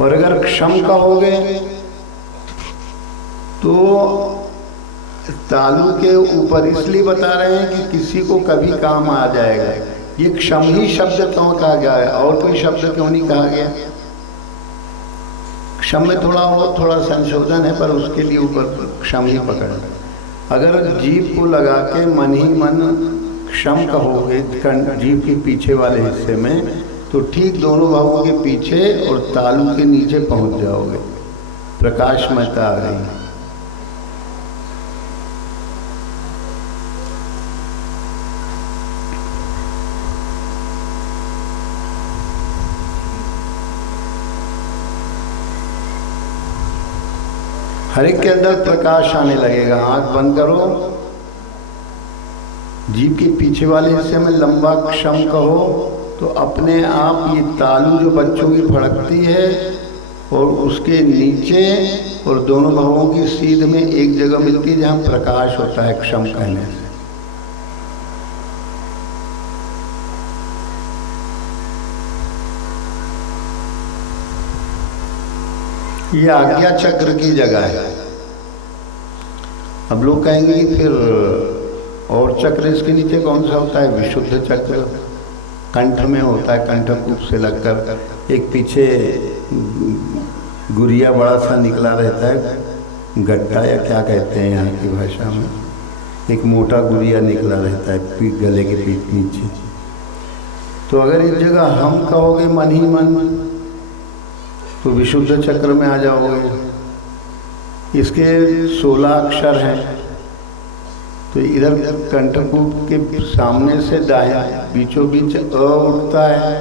और अगर क्षम कहोगे तो तालु के ऊपर इसलिए बता रहे हैं कि किसी को कभी काम आ जाएगा। ये क्षम ही शब्द क्यों कहा गया है, और कोई शब्द क्यों नहीं कहा गया? क्षम में थोड़ा संशोधन है, पर उसके लिए ऊपर क्षम ही पकड़। अगर जीभ को लगा के मन ही मन क्षम कहोगे जीभ के पीछे वाले हिस्से में, तो ठीक दोनों भावों के पीछे और तालु के नीचे पहुंच जाओगे। प्रकाशमयता आ गई। हर एक के अंदर प्रकाश आने लगेगा। आंख बंद करो, जीभ के पीछे वाले हिस्से में लंबा क्षम कहो तो अपने आप ये तालु जो बच्चों की फड़कती है और उसके नीचे और दोनों भावों की सीध में एक जगह मिलती है जहाँ प्रकाश होता है क्षम कहने से। ये आज्ञा चक्र की जगह है। अब लोग कहेंगे कि फिर और चक्र इसके नीचे कौन सा होता है? विशुद्ध चक्र कंठ में होता है, कंठकूप से लगकर एक पीछे गुरिया बड़ा सा निकला रहता है, गट्टा या क्या कहते हैं यहाँ की भाषा में, एक मोटा गुरिया निकला रहता है गले के पीठ नीचे। तो अगर इस जगह हम कहोगे मन ही मन तो विशुद्ध चक्र में आ जाओगे। इसके 16 अक्षर हैं। तो इधर कंठकूप के सामने से दाया बीचों बीच अ उठता है,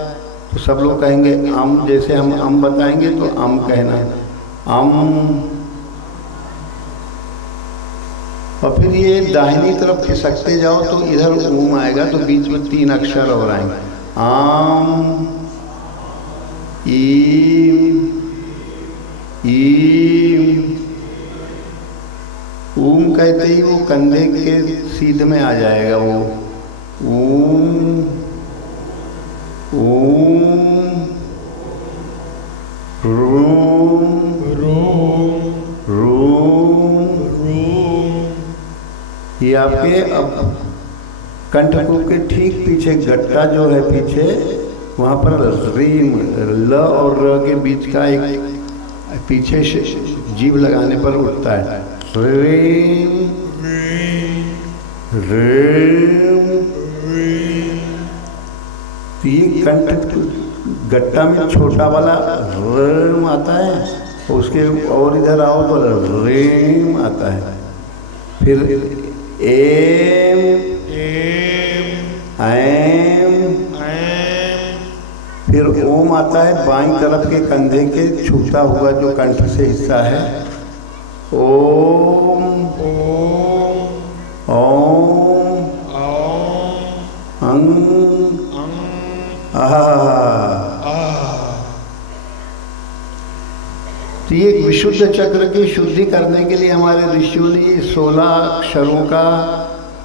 तो सब लोग कहेंगे अम। जैसे हम अम बताएंगे तो अम कहना, अम। और फिर ये दाहिनी तरफ खिसकते जाओ तो इधर ऊम आएगा, तो बीच में 3 अक्षर और आएंगे, आम, ईम, ईम। ऊम कहते ही वो कंधे के सीध में आ जाएगा, वो ऊम, ऊम, रूम, रूम, रूम, रूम। ये आपके अब कंठकूप के ठीक पीछे गट्टा जो है पीछे, वहाँ पर रीम, ल और र के बीच का एक पीछे जीभ लगाने पर उठता है, रीम, रीम। तो ये कंठ गट्टा में छोटा वाला रीम आता है, उसके और इधर आओ तो रीम आता है। फिर एम, एम, फिर ओम आता है बाईं तरफ के कंधे के छूता हुआ जो कंठ से हिस्सा है, ओम, ओम, अंग, तो ये विशुद्ध चक्र की शुद्धि करने के लिए हमारे ऋषियों ने 16 अक्षरों का,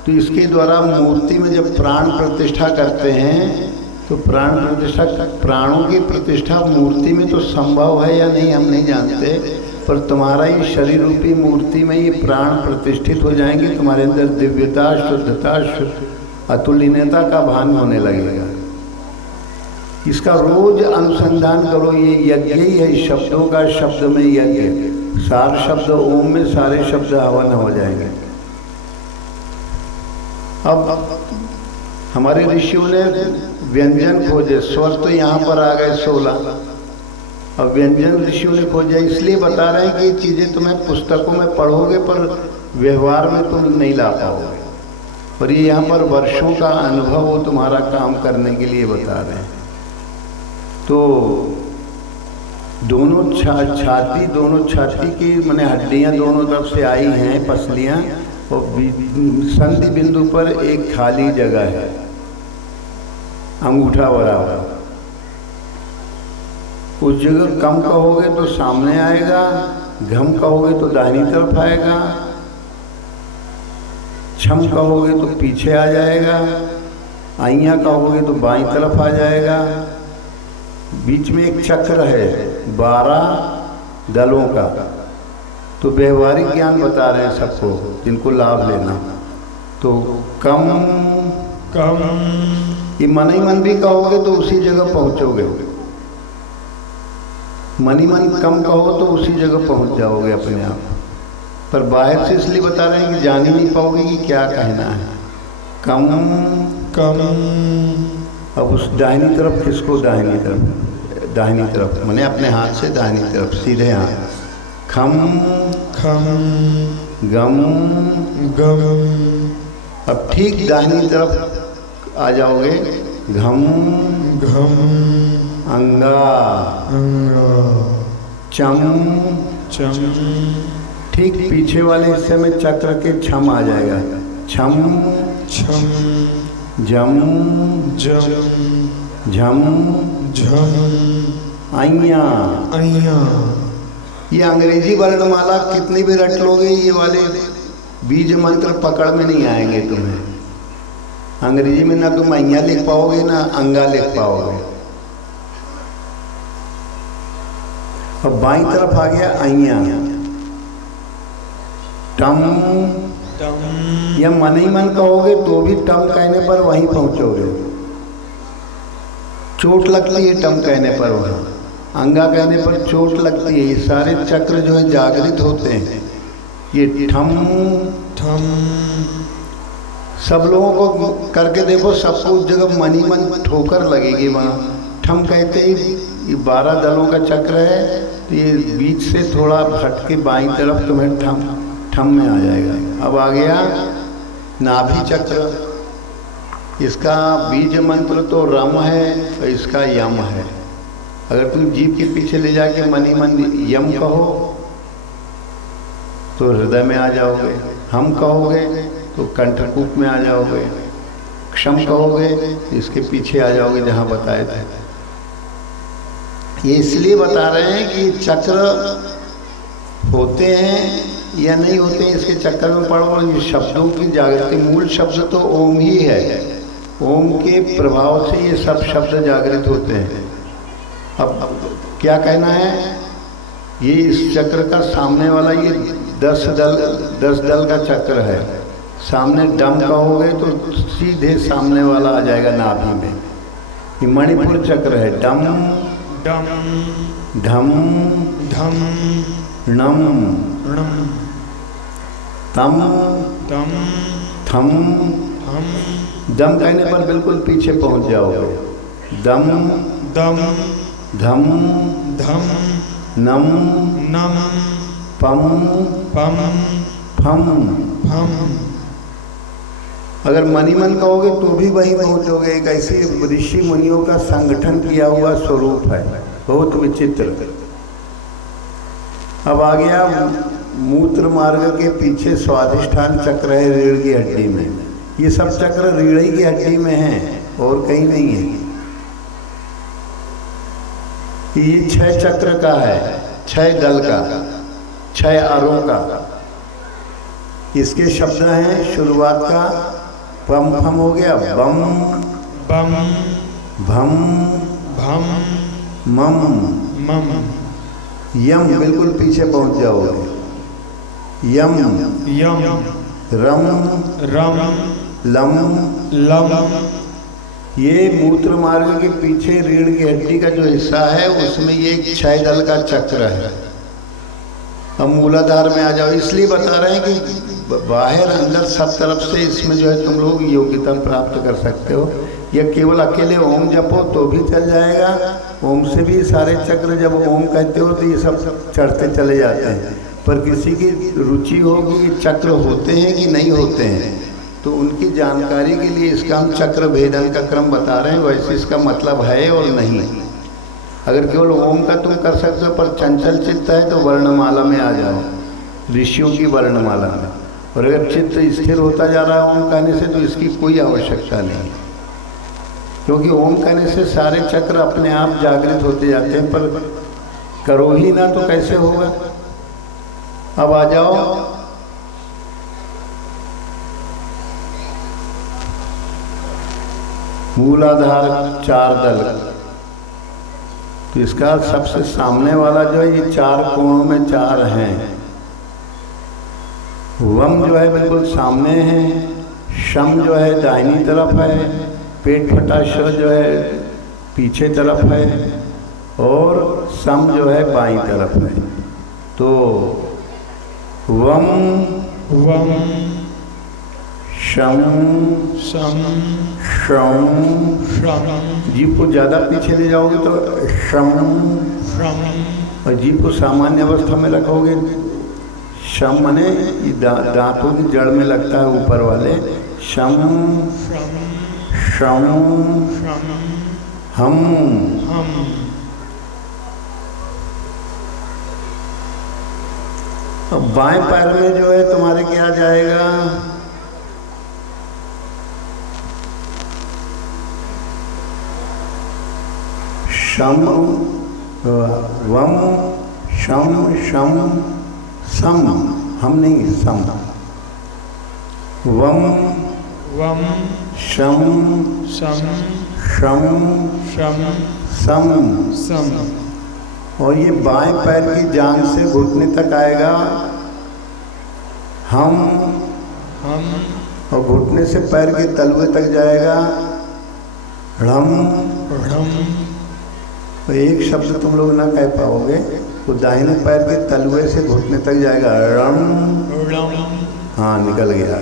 तो इसके द्वारा मूर्ति में जब प्राण प्रतिष्ठा करते हैं तो प्राण प्रतिष्ठा, प्राणों की प्रतिष्ठा मूर्ति में तो संभव है या नहीं हम नहीं जानते, पर तुम्हारा ये शरीर रूपी मूर्ति में ये प्राण प्रतिष्ठित हो जाएंगे। तुम्हारे अंदर दिव्यता, शुद्धता, अतुलनीयता का भान होने लगेगा। इसका रोज अनुसंधान करो। ये यज्ञ ही है, शब्दों का शब्द में यज्ञ, सार शब्द ओम में सारे शब्द हवन हो जाएंगे। अब हमारे ऋषियों ने व्यंजन खोजे, स्वर तो यहाँ पर आ गए 16, अब व्यंजन ऋषियों ने खोजा। इसलिए बता रहे हैं कि ये चीज़ें तुम्हें पुस्तकों में पढ़ोगे पर व्यवहार में तुम नहीं ला पाओगे, और ये यहाँ पर वर्षों का अनुभव वो तुम्हारा काम करने के लिए बता रहे हैं। तो दोनों छाती, दोनों छाती की माने हड्डियाँ दोनों तरफ से आई हैं, पसलियाँ, और संधि बिंदु पर एक खाली जगह है, अंगूठा बराबर। उस जगह कम कहोगे तो सामने आएगा, घम कहोगे तो दाहिनी तरफ आएगा, छम कहोगे तो पीछे आ जाएगा, आइया कहोगे तो बाईं तरफ आ जाएगा, बीच में एक चक्र है 12 दलों का। तो व्यवहारिक ज्ञान बता रहे हैं सबको जिनको लाभ लेना। तो कम ये मन ही मन भी कहोगे तो उसी जगह पहुंचोगे, मन ही मन कम कहो तो उसी जगह पहुंच जाओगे अपने आप। पर बाहर से इसलिए बता रहे हैं कि जान ही नहीं पाओगे कि क्या कहना है। कम अब उस दाहिनी तरफ किसको, दाहिनी तरफ मैंने अपने हाथ से दाहिनी तरफ सीधे हाथ। खम गम अब ठीक दाहिनी तरफ आ जाओगे। घम अंगा चम ठीक पीछे वाले हिस्से में चक्र के छम आ जाएगा। छम जम झम आइया। ये अंग्रेजी वर्णमाला कितनी भी रट लोगे ये वाले बीज मंत्र पकड़ में नहीं आएंगे तुम्हें। अंग्रेजी में ना तुम अइया लिख पाओगे ना अंगा लिख पाओगे। अब बाईं तरफ आ गया अइया। टम या मन ही मन कहोगे तो भी टम कहने पर वहीं पहुंचोगे। चोट लगती है टम कहने पर, वहाँ अंगा कहने पर चोट लगती है। ये सारे चक्र जो है जागृत होते हैं। ये ठम सब लोगों को करके देखो, सबको उस जगह मन ही मन ठोकर लगेगी। वहाँ ठम कहते ही ये 12 दलों का चक्र है, तो ये बीच से थोड़ा हट के बाईं तरफ तुम्हें ठम में आ जाएगा। अब आ गया नाभि चक्र। इसका बीज मंत्र तो रम है और इसका यम है। अगर तुम जीभ के पीछे ले जाके मन ही मन यम कहो तो हृदय में आ जाओगे। हम कहोगे तो कंठकूप में आ जाओगे। क्षम कहोगे तो इसके पीछे आ जाओगे जहाँ बताए थे। ये इसलिए बता रहे हैं कि चक्र होते हैं या नहीं होते हैं, इसके चक्कर में पड़ो। ये शब्दों की जागृति, मूल शब्द तो ओम ही है। ओम के प्रभाव से ये सब शब्द जागृत होते हैं। अब क्या कहना है, ये इस चक्र का सामने वाला ये 10 दल का चक्र है। सामने डम कहोगे तो सीधे सामने वाला आ जाएगा नाभि में। ये मणिपुर चक्र है। डम ढम नम तम थम दम कहने पर बिल्कुल पीछे पहुंच जाओगे। दम धम नम पम फम। अगर मनी मन कहोगे तो भी वही पहुंचोगे। एक ऐसी ऋषि मुनियों का संगठन किया हुआ स्वरूप है, बहुत विचित्र। अब आ गया मूत्र मार्ग के पीछे स्वाधिष्ठान चक्र है रीढ़ की हड्डी में। ये सब चक्र रीढ़ की हड्डी में है और कहीं नहीं है। ये 6 चक्र का है, 6 दल का, 6 अरों का। इसके शब्द हैं शुरुआत का पम फम हो गया, बम भम मम। यम बिल्कुल पीछे पहुंच जाओगे। यम रम लम। ये मूत्र मार्ग के पीछे रीढ़ की हड्डी का जो हिस्सा है उसमें ये एक 6 दल का चक्र है। अब मूलाधार में आ जाओ। इसलिए बता रहे हैं कि बाहर अंदर सब तरफ से इसमें जो है तुम लोग योग्यता प्राप्त कर सकते हो। या केवल अकेले ओम जपो तो भी चल जाएगा। ओम से भी सारे चक्र, जब ओम कहते हो तो ये सब चढ़ते चले जाते हैं। पर किसी की रुचि होगी कि चक्र होते हैं कि नहीं होते हैं, तो उनकी जानकारी के लिए इसका हम चक्र भेदन का क्रम बता रहे हैं। वैसे इसका मतलब है और नहीं। अगर केवल ओम का तुम कर सकते हो पर चंचल चित्त है तो वर्णमाला में आ जाओ, ऋषियों की वर्णमाला में। और अगर चित्त स्थिर होता जा रहा है ओम कहने से तो इसकी कोई आवश्यकता नहीं, क्योंकि ओम कहने से सारे चक्र अपने आप जागृत होते जाते हैं। पर करो ही ना तो कैसे होगा। अब आ जाओ मूलाधार 4 दल। तो इसका सबसे सामने वाला जो है ये 4 कोणों में 4 हैं। वम जो है बिल्कुल सामने है, शम जो है दाहिनी तरफ है, पेट फटा श जो है पीछे तरफ है और सम जो है बाईं तरफ है। तो वम वम शम शम शम, शम जीभ को ज़्यादा पीछे ले जाओगे तो शम, शम और जीभ को सामान्य अवस्था में रखोगे, शम माने ये दांतों की जड़ में लगता है ऊपर वाले, शम शम हम। अब बाएं पैर में जो है तुम्हारे क्या जाएगा, शम वम शम शम सम, हम नहीं सम, वम वम शम शम शम शम सम। सम। और ये बाएं पैर की जांघ से घुटने तक आएगा हम, और घुटने से पैर के तलवे तक जाएगा ढ़म। तो एक शब्द तुम लोग ना कह पाओगे, तो दाहिने पैर के तलवे से घुटने तक जाएगा रम। हाँ निकल गया,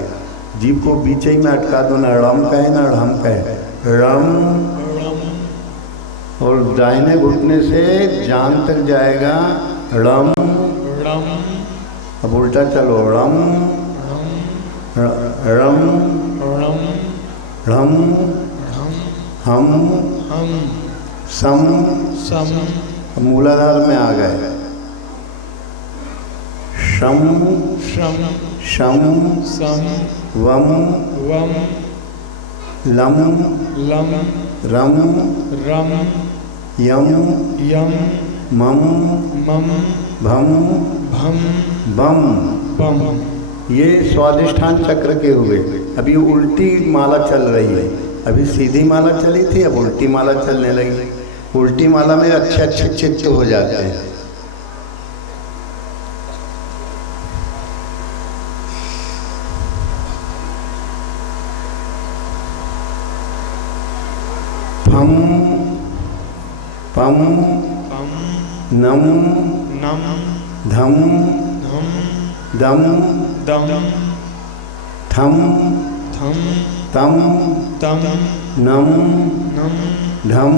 जीभ को बीच ही में अटका दो, ना रम कहे ना ढ़म कहे, रम। और दाहिने घुटने से जांघ तक जाएगा रम। अब उल्टा चलो, रम रम रम हम सम। अब मूलाधार में आ गए, शम शम वम लम रम यम मम भम बम। ये स्वादिष्ठान चक्र के हुए। अभी उल्टी माला चल रही है, अभी सीधी माला चली थी, अब उल्टी माला चलने लगी। उल्टी माला में अच्छे अच्छे चित्त हो जाते हैं। फम पम नम धम दम थम तम नम धम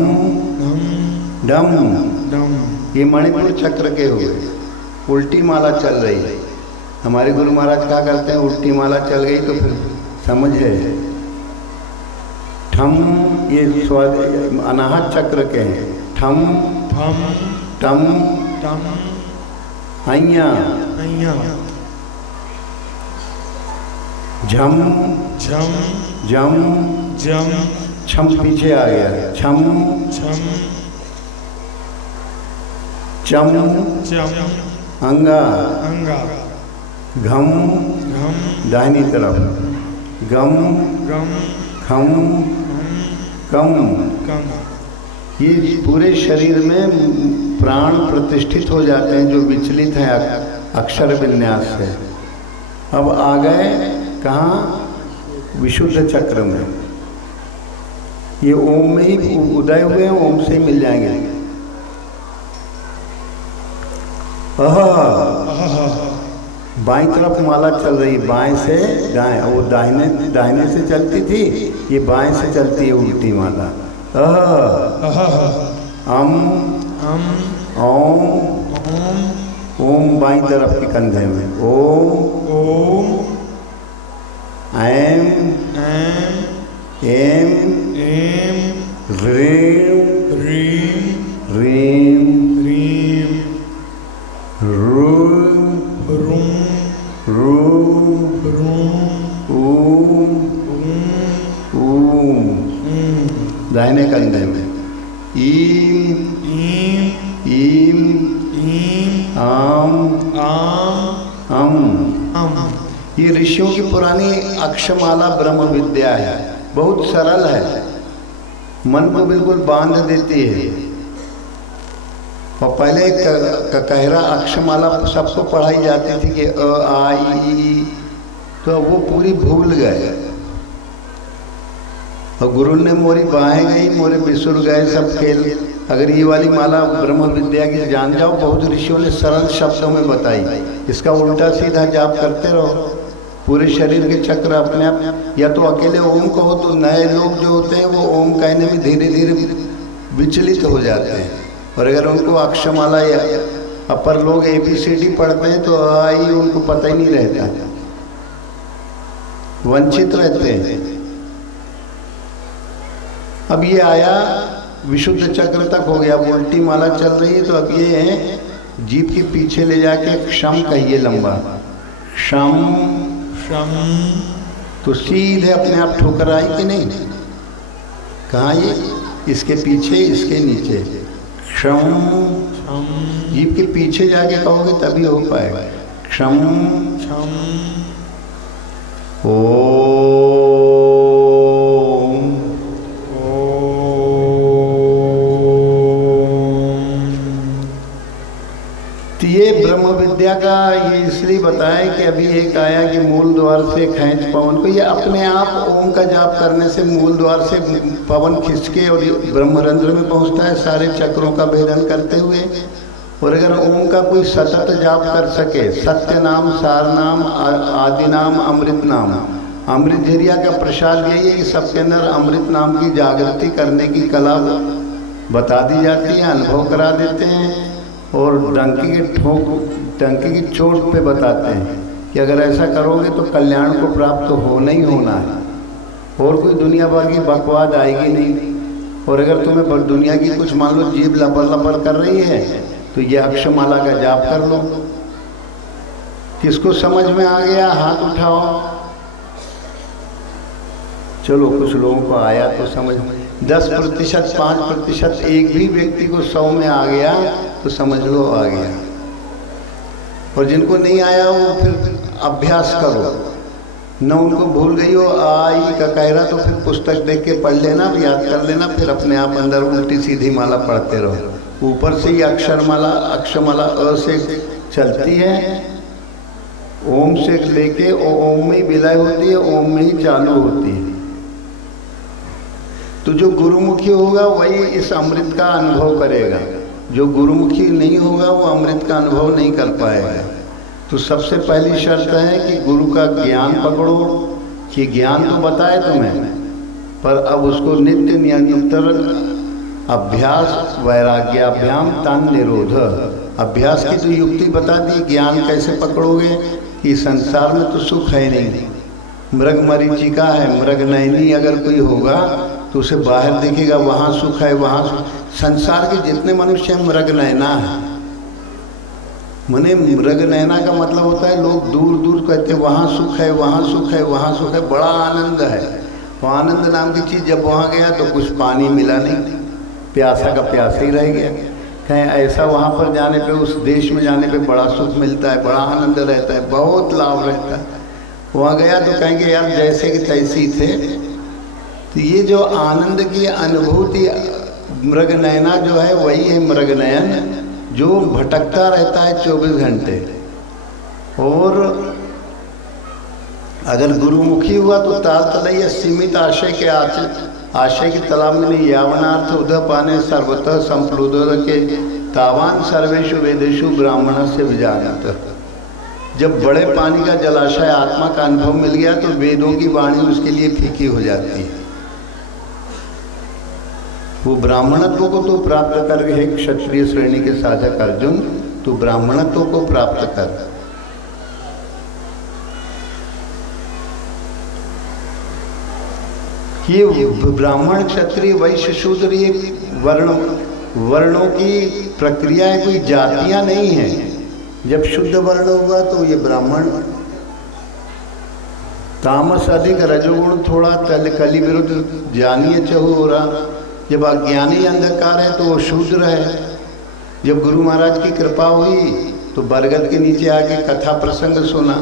डम। ये मणिपुर चक्र के हुए। उल्टी माला चल रही है, हमारे गुरु महाराज क्या करते हैं, उल्टी माला चल गई तो फिर समझ है। ठम ये स्वाद अनाहत चक्र के हैं, ठम टम हैया झम जम छम पीछे आ गया, छम चम अंगा घम दाहिनी तरफ, गम खम कम। ये पूरे शरीर में प्राण प्रतिष्ठित हो जाते हैं जो विचलित हैं अक्षर विन्यास से। अब आ गए कहाँ, विशुद्ध चक्र में। ये ओम में ही उदय हुए हैं, ओम से ही मिल जाएंगे। बाईं तरफ माला चल रही, बाएं से दाएं, वो दाहिने से चलती थी, ये बाएं से चलती है उल्टी माला। अम ओम ओम बाईं तरफ के कंधे में, ओम ऐम एम रीम रीम रूम ऊम दाहिने कंधे में, ईम आम ये ऋषियों की पुरानी अक्षमाला ब्रह्म विद्या है, बहुत सरल है, मन को बिल्कुल बांध देती है। और पहले ककहरा अक्षरमाला सबको पढ़ाई जाती थी कि अ आ ई, तो वो पूरी भूल गए। और गुरु ने मोरी बाहें गई मोरे बिसुर गए सब खेल। अगर ये वाली माला ब्रह्म विद्या की जान जाओ, बहुत ऋषियों ने सरल शब्दों में बताई। इसका उल्टा सीधा जाप करते रहो, पूरे शरीर के चक्र अपने आप। या तो अकेले ओम कहो तो नए लोग जो होते हैं वो ओम कहने में धीरे धीरे विचलित हो जाते हैं। और अगर उनको अक्षरमाला या अपर लोग ABCD पढ़ते हैं तो आई उनको पता ही नहीं रहता, वंचित रहते हैं। अब ये आया विशुद्ध चक्र तक हो गया, उल्टी माला चल रही है। तो अब ये है जीभ के पीछे ले जाके क्षम कहिए लंबा, क्षम शम तो सीधे अपने आप ठोकर आई कि नहीं? कहाँ ये? इसके पीछे इसके नीचे क्षम। शम जीभ के पीछे जाके कहोगे तभी हो पाएगा। क्षम शम ओम। तो ये ब्रह्म विद्या का ये इसलिए बताया कि अभी एक आया कि मूल द्वार से खींच पवन को। ये अपने आप ओम का जाप करने से मूल द्वार से पवन खिंच के और ब्रह्मरंध्र में पहुंचता है सारे चक्रों का भेदन करते हुए। और अगर ओम का कोई सतत जाप कर सके, सत्य नाम, सार नाम, आदि नाम, अमृत नाम। अमृत झरिया का प्रसाद यही है कि सबके अंदर अमृत नाम की जागृति करने की कला बता दी जाती है, अनुभव करा देते हैं। और डंकी की चोट पे बताते हैं कि अगर ऐसा करोगे तो कल्याण को प्राप्त तो होना ही होना है, और कोई दुनिया भर की बकवाद आएगी नहीं। और अगर तुम्हें दुनिया की कुछ मान लो जीभ लपड़ लपड़ कर रही है तो ये अक्षरमाला का जाप कर लो। किसको समझ में आ गया हाथ उठाओ। चलो कुछ लोगों को आया तो समझ, 10%, 5%, एक भी व्यक्ति को 100 में आ गया तो समझ लो आ गया। और जिनको नहीं आया वो फिर अभ्यास करो, न उनको भूल गई हो आई का कहरा तो फिर पुस्तक देख के पढ़ लेना, याद कर लेना, फिर अपने आप अंदर उल्टी सीधी माला पढ़ते रहो। ऊपर से ही अक्षरमाला अ से चलती है, ओम से लेके ओम में ही विलय होती है, ओम में ही चालू होती है। तो जो गुरुमुखी होगा वही इस अमृत का अनुभव करेगा, जो गुरुमुखी नहीं होगा वो अमृत का अनुभव नहीं कर पाएगा। तो सबसे पहली शर्त है कि गुरु का ज्ञान पकड़ो, कि ज्ञान तो बताए तुम्हें, पर अब उसको नित्य निरंतर अभ्यास वैराग्याभ्याम तन निरोध। अभ्यास की तो युक्ति बता दी, ज्ञान कैसे पकड़ोगे कि संसार में तो सुख है नहीं, मृग मरीचिका है, मृग नयनी अगर कोई होगा तो उसे बाहर दिखेगा वहाँ सुख है, वहाँ सुख। संसार के जितने मनुष्य हैं मृग नयना है। मने मृग नयना का मतलब होता है लोग दूर दूर कहते वहाँ सुख है, वहाँ सुख है, वहाँ सुख है, बड़ा आनंद है। वो आनंद नाम की चीज़ जब वहाँ गया तो कुछ पानी मिला नहीं, प्यासा का प्यासा ही रह गया। कहें ऐसा वहाँ पर जाने पे, उस देश में जाने पे बड़ा सुख मिलता है, बड़ा आनंद रहता है, बहुत लाभ रहता है। वहाँ गया तो कहेंगे यार जैसे कि तैसे ही थे। तो ये जो आनंद की अनुभूति मृग नयना जो है वही है मृग नयन, जो भटकता रहता है 24 घंटे। और अगर गुरुमुखी हुआ तो ताल तलैया सीमित आशय के आशय के तालाब में नहीं, यावनार्थ उदय पाने सर्वतः संप्लुदर के तावान सर्वेशु वेदेशु ब्राह्मण से विजानत। जब बड़े पानी का जलाशय आत्मा का अनुभव मिल गया तो वेदों की वाणी उसके लिए फीकी हो जाती है। वो ब्राह्मणत्व को तो प्राप्त कर हे क्षत्रिय श्रेणी के साधक अर्जुन, तो ब्राह्मणत्व को प्राप्त कर। ये ब्राह्मण क्षत्रिय वैश्य शूद्र ये वर्णों की प्रक्रिया है, कोई जातियां नहीं है। जब शुद्ध वर्ण होगा तो ये ब्राह्मण, तामस अधिक, रजोगुण थोड़ा, कली विरुद्ध जानिए चहु हो रहा। जब अज्ञानी अंधकार है तो वो शूद्र है। जब गुरु महाराज की कृपा हुई तो बरगद के नीचे आके कथा प्रसंग सुना,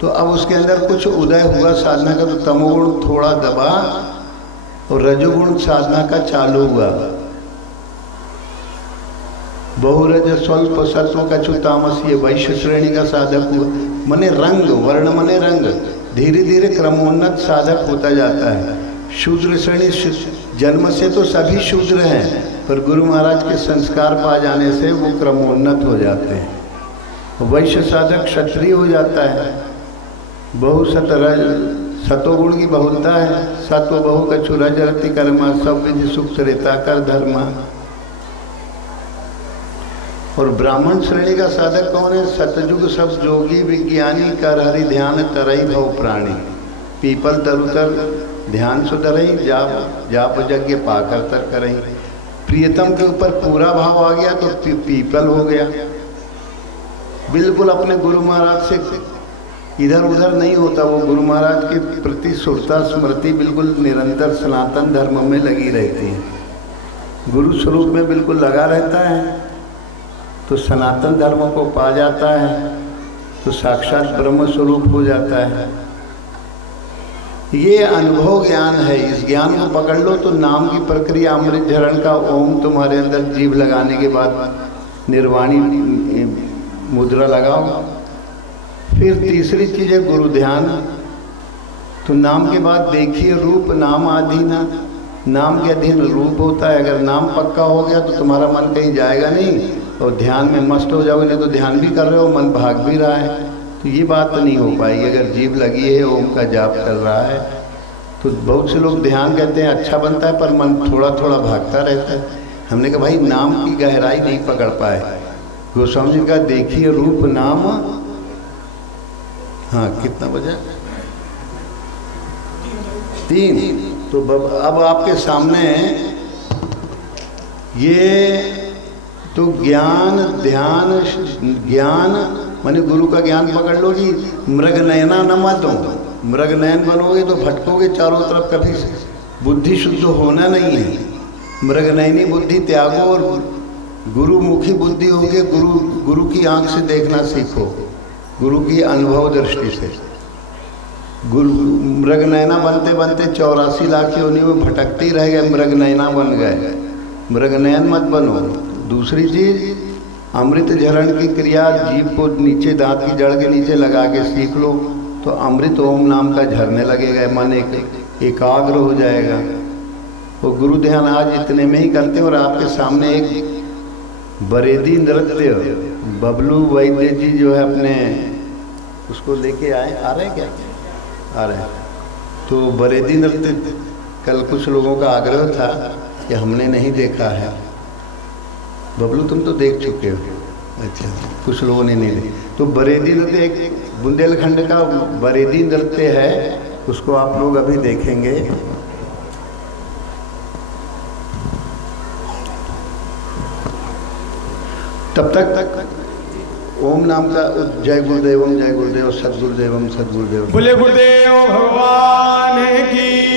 तो अब उसके अंदर कुछ उदय हुआ साधना का, तो तमोगुण थोड़ा दबा और रजोगुण साधना का चालू हुआ। बहुरज स्वल्प सत्व कछु तामस, ये वैश्य श्रेणी का साधक हुआ। मने रंग, वर्ण मने रंग, धीरे धीरे क्रमोन्नत साधक होता जाता है। शूद्र श्रेणी, जन्म से तो सभी शूद्र हैं, पर गुरु महाराज के संस्कार पा जाने से वो क्रमोन्नत हो जाते हैं। वैश्य साधक क्षत्रिय हो जाता है। बहुसत रज, सतोगुण की बहुलता है। सत्व बहु कछु रज रति कर्मा, सब विधि सुख त्रेता कर धर्मा। और ब्राह्मण श्रेणी का साधक कौन है? सतयुग सब जोगी विज्ञानी, कर हरि ध्यान तरई भव प्राणी। पीपल तरुतर ध्यान सुधरई, जाप यज्ञ पाकर तर करई। प्रियतम के ऊपर पूरा भाव आ गया तो पीपल हो गया। बिल्कुल अपने गुरु महाराज से इधर उधर नहीं होता, वो गुरु महाराज के प्रति सुरता स्मृति बिल्कुल निरंतर सनातन धर्म में लगी रहती है। गुरु स्वरूप में बिल्कुल लगा रहता है तो सनातन धर्म को पा जाता है, तो साक्षात ब्रह्म स्वरूप हो जाता है। ये अनुभव ज्ञान है। इस ज्ञान को पकड़ लो तो नाम की प्रक्रिया, अमृत झरण का ओम तुम्हारे अंदर जीव लगाने के बाद निर्वाणी मुद्रा लगाओ। फिर तीसरी चीज़ है गुरु ध्यान। तो नाम के बाद देखिए रूप, नाम आधीना, नाम के अधीन रूप होता है। अगर नाम पक्का हो गया तो तुम्हारा मन कहीं जाएगा नहीं और ध्यान में मस्त हो जाओगे। नहीं तो ध्यान भी कर रहे हो, मन भाग भी रहा है, तो ये बात नहीं हो पाएगी। अगर जीभ लगी है, ओम का जाप कर रहा है, तो बहुत से लोग ध्यान कहते हैं अच्छा बनता है, पर मन थोड़ा थोड़ा भागता रहता है। हमने कहा भाई नाम की गहराई नहीं पकड़ पाए। गोस्वामी जी का देखिए रूप नाम, हाँ कितना बजा? 3। तो अब आपके सामने ये तो ज्ञान ध्यान, ज्ञान माने गुरु का ज्ञान पकड़ लो कि मृग नयना न मत हो। मृग नयन बनोगे तो भटकोगे चारों तरफ, कभी बुद्धि शुद्ध होना नहीं है। मृग नयनी बुद्धि त्यागो और गुरुमुखी बुद्धि होगी। गुरु की आंख से देखना सीखो, गुरु की अनुभव दृष्टि से। गुरु मृग नयना बनते बनते 84 लाख योनि में भटकते ही रह गए, मृग नयना बन गए। मृग नयन मत बनो। दूसरी चीज़ अमृत झरण की क्रिया, जीभ को नीचे दांत की जड़ के नीचे लगा के सीख लो तो अमृत ओम नाम का झरने लगेगा, मन एकाग्र हो जाएगा। वो गुरु ध्यान आज इतने में ही करते हैं। और आपके सामने एक बरेदी नृत्य, बबलू वैद्य जी जो है अपने उसको लेके आए, आ रहे हैं क्या? आ रहे हैं। तो बरेदी नृत्य कल कुछ लोगों का आग्रह था कि हमने नहीं देखा है। बबलू तुम तो देख चुके हो, अच्छा कुछ लोगों ने नहीं देखा। तो बरेदी नृत्य एक बुंदेलखंड का बरेदी नृत्य है, उसको आप लोग अभी देखेंगे। तब तक ओम नाम का जय गुरुदेवम जय गुरुदेव, सदगुरुदेवम सदगुरुदेव, बोले गुरुदेव भगवान की